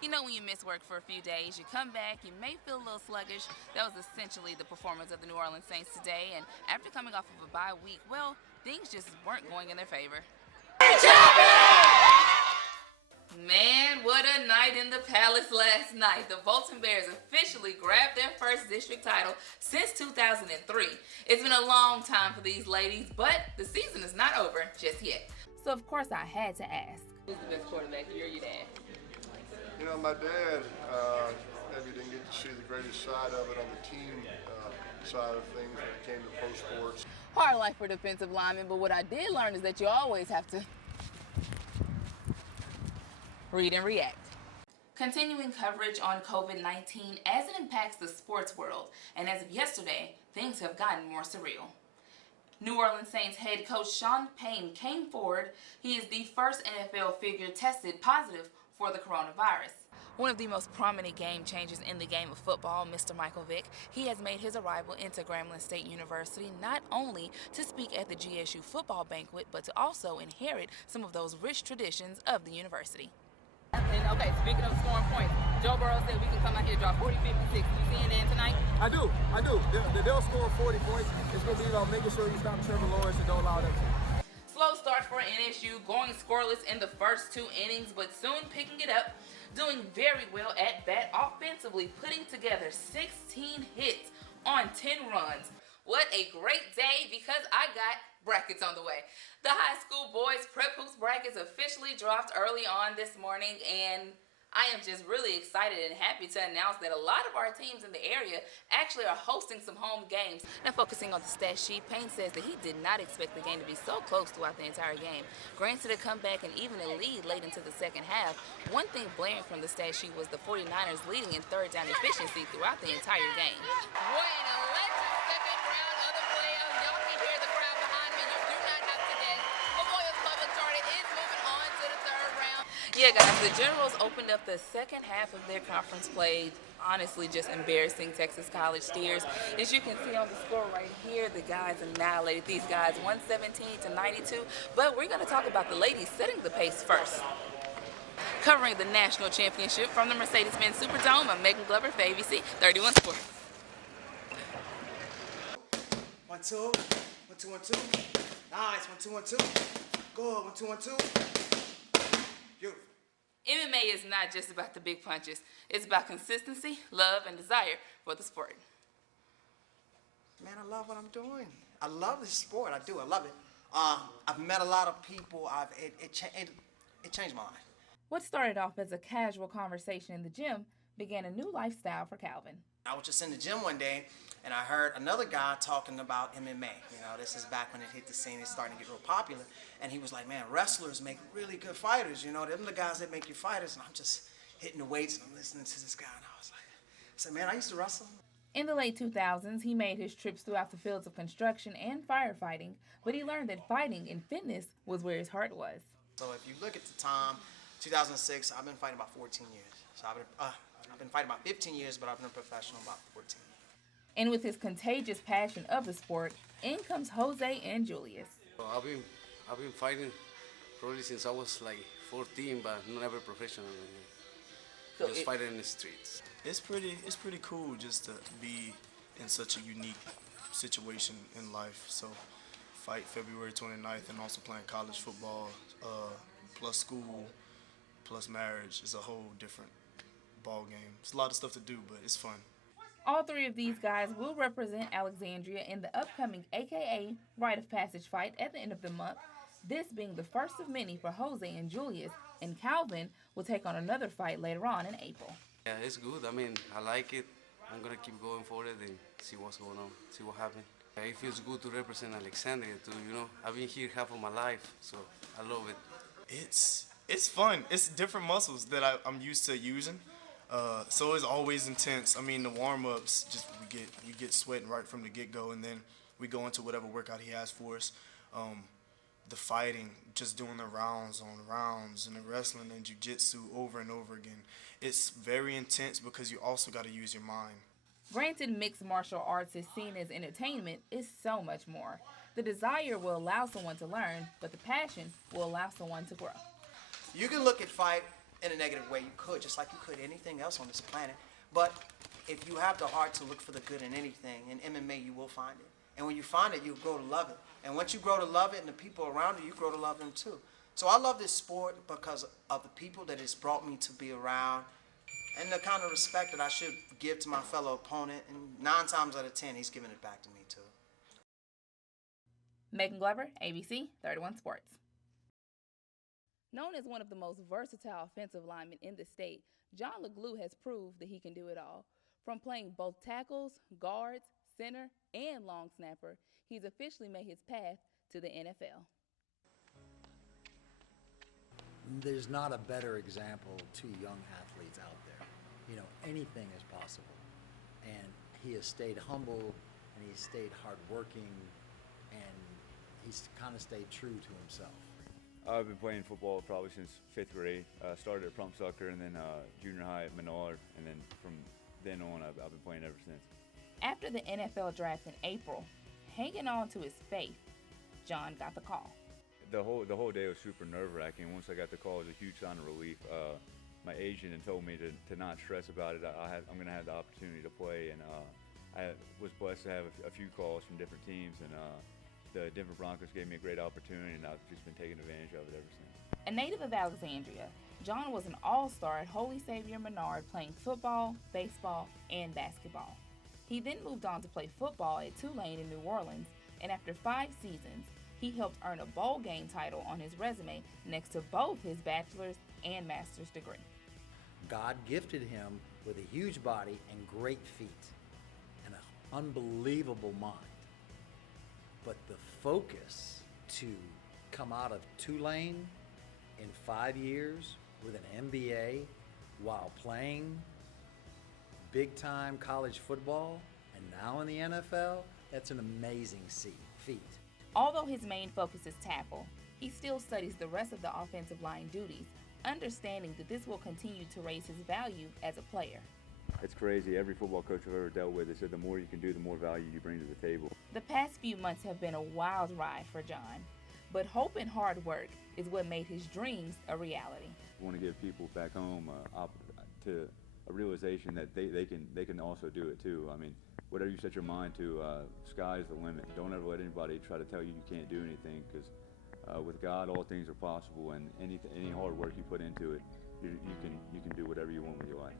You know when you miss work for a few days, you come back, you may feel a little sluggish. That was essentially the performance of the New Orleans Saints today, and after coming off of a bye week, well, things just weren't going in their favor. Man, what a night in the Palace last night. The Bolton Bears officially grabbed their first district title since 2003. It's been a long time for these ladies, but the season is not over just yet. So of course I had to ask, who's the best quarterback, you or your dad? You know, my dad maybe didn't get to see the greatest side of it on the team side of things when it came to pro sports. Hard life for defensive linemen, but what I did learn is that you always have to read and react. Continuing coverage on COVID-19 as it impacts the sports world, and as of yesterday, things have gotten more surreal. New Orleans Saints head coach Sean Payne came forward. He is the first NFL figure tested positive for the coronavirus. One of the most prominent game changers in the game of football, Mr. Michael Vick, he has made his arrival into Grambling State University not only to speak at the GSU football banquet, but to also inherit some of those rich traditions of the university. And okay, speaking of scoring points, Joe Burrow said we can come out here and drop 40, 50, 60. You seeing that tonight? I do. They'll score 40 points. It's going to be about making sure you stop Trevor Lawrence and don't allow them to. Slow start for NSU, going scoreless in the first two innings, but soon picking it up, doing very well at bat offensively, putting together 16 hits on 10 runs. What a great day, because I got brackets on the way. The high school boys prep hoops brackets officially dropped early on this morning, and I am just really excited and happy to announce that a lot of our teams in the area actually are hosting some home games. Now, focusing on the stat sheet, Payne says that he did not expect the game to be so close throughout the entire game. Granted, a comeback and even a lead late into the second half. One thing blaring from the stat sheet was the 49ers leading in third down efficiency throughout the entire game. What an electric second round of the playoffs. Y'all can hear the crowd behind me. You do not have to guess. Memorial Public Jordan is moving on to the third round. Yeah, guys, the Generals opened up the second half of their conference play, honestly just embarrassing Texas College Steers. As you can see on the score right here, the guys annihilated these guys 117-92. But we're going to talk about the ladies setting the pace first. Covering the national championship from the Mercedes-Benz Superdome, I'm Meagan Glover for ABC 31 Sports. 1, 2, 1, 2, 1, 2. Nice, 1, 2, 1, 2. Good, 1, 2, 1, 2. Beautiful. MMA is not just about the big punches. It's about consistency, love, and desire for the sport. Man, I love what I'm doing. I love this sport. I do. I love it. I've met a lot of people. It changed my life. What started off as a casual conversation in the gym began a new lifestyle for Calvin. I was just in the gym one day, and I heard another guy talking about MMA. You know, this is back when it hit the scene. It's starting to get real popular. And he was like, man, wrestlers make really good fighters. You know, them the guys that make you fighters. And I'm just hitting the weights and I'm listening to this guy. And I said, man, I used to wrestle. In the late 2000s, he made his trips throughout the fields of construction and firefighting, but he learned that fighting and fitness was where his heart was. So if you look at the time, 2006, I've been fighting about 14 years. So I've been fighting about 15 years, but I've been a professional about 14. And with his contagious passion of the sport, in comes Jose and Julius. I've been fighting probably since I was like 14, but never professionally. Just fighting in the streets. It's pretty cool just to be in such a unique situation in life. So fight February 29th and also playing college football, plus school, plus marriage is a whole different ball game. It's a lot of stuff to do, but it's fun. All three of these guys will represent Alexandria in the upcoming AKA Rite of Passage fight at the end of the month, this being the first of many for Jose and Julius, and Calvin will take on another fight later on in April. Yeah, it's good. I mean, I like it. I'm going to keep going for it and see what's going on, see what happens. It feels good to represent Alexandria too, you know. I've been here half of my life, so I love it. It's fun. It's different muscles that I'm used to using. So it's always intense. I mean, the warm-ups, just we get sweating right from the get-go, and then we go into whatever workout he has for us. The fighting, just doing the rounds on rounds, and the wrestling and jiu-jitsu over and over again. It's very intense because you also got to use your mind. Granted, mixed martial arts is seen as entertainment, it's so much more. The desire will allow someone to learn, but the passion will allow someone to grow. You can look at fight in a negative way. You could, just like you could anything else on this planet. But if you have the heart to look for the good in anything, in MMA you will find it. And when you find it, you grow to love it. And once you grow to love it and the people around you grow to love them too. So I love this sport because of the people that it's brought me to be around and the kind of respect that I should give to my fellow opponent. And 9 times out of 10, he's giving it back to me too. Meagan Glover, ABC 31 Sports. Known as one of the most versatile offensive linemen in the state, John LeGlue has proved that he can do it all. From playing both tackles, guards, center, and long snapper, he's officially made his path to the NFL. There's not a better example to young athletes out there. You know, anything is possible. And he has stayed humble, and he's stayed hardworking, and he's kind of stayed true to himself. I've been playing football probably since 5th grade. Started at Plum Sucker and then junior high at Menard, and then from then on I've been playing ever since. After the NFL draft in April, hanging on to his faith, John got the call. The whole day was super nerve-wracking. Once I got the call, it was a huge sign of relief. My agent had told me to not stress about it. I'm going to have the opportunity to play, and I was blessed to have a few calls from different teams, and the Denver Broncos gave me a great opportunity, and I've just been taking advantage of it ever since. A native of Alexandria, John was an all-star at Holy Savior Menard playing football, baseball, and basketball. He then moved on to play football at Tulane in New Orleans, and after 5 seasons, he helped earn a bowl game title on his resume next to both his bachelor's and master's degree. God gifted him with a huge body and great feet and an unbelievable mind. But the focus to come out of Tulane in 5 years with an MBA while playing big-time college football and now in the NFL, that's an amazing feat. Although his main focus is tackle, he still studies the rest of the offensive line duties, understanding that this will continue to raise his value as a player. It's crazy. Every football coach I've ever dealt with has said the more you can do, the more value you bring to the table. The past few months have been a wild ride for John, but hope and hard work is what made his dreams a reality. I want to give people back home to a realization that they can also do it too. I mean, whatever you set your mind to, sky's the limit. Don't ever let anybody try to tell you you can't do anything, because with God, all things are possible, and any hard work you put into it, you can do whatever you want with your life.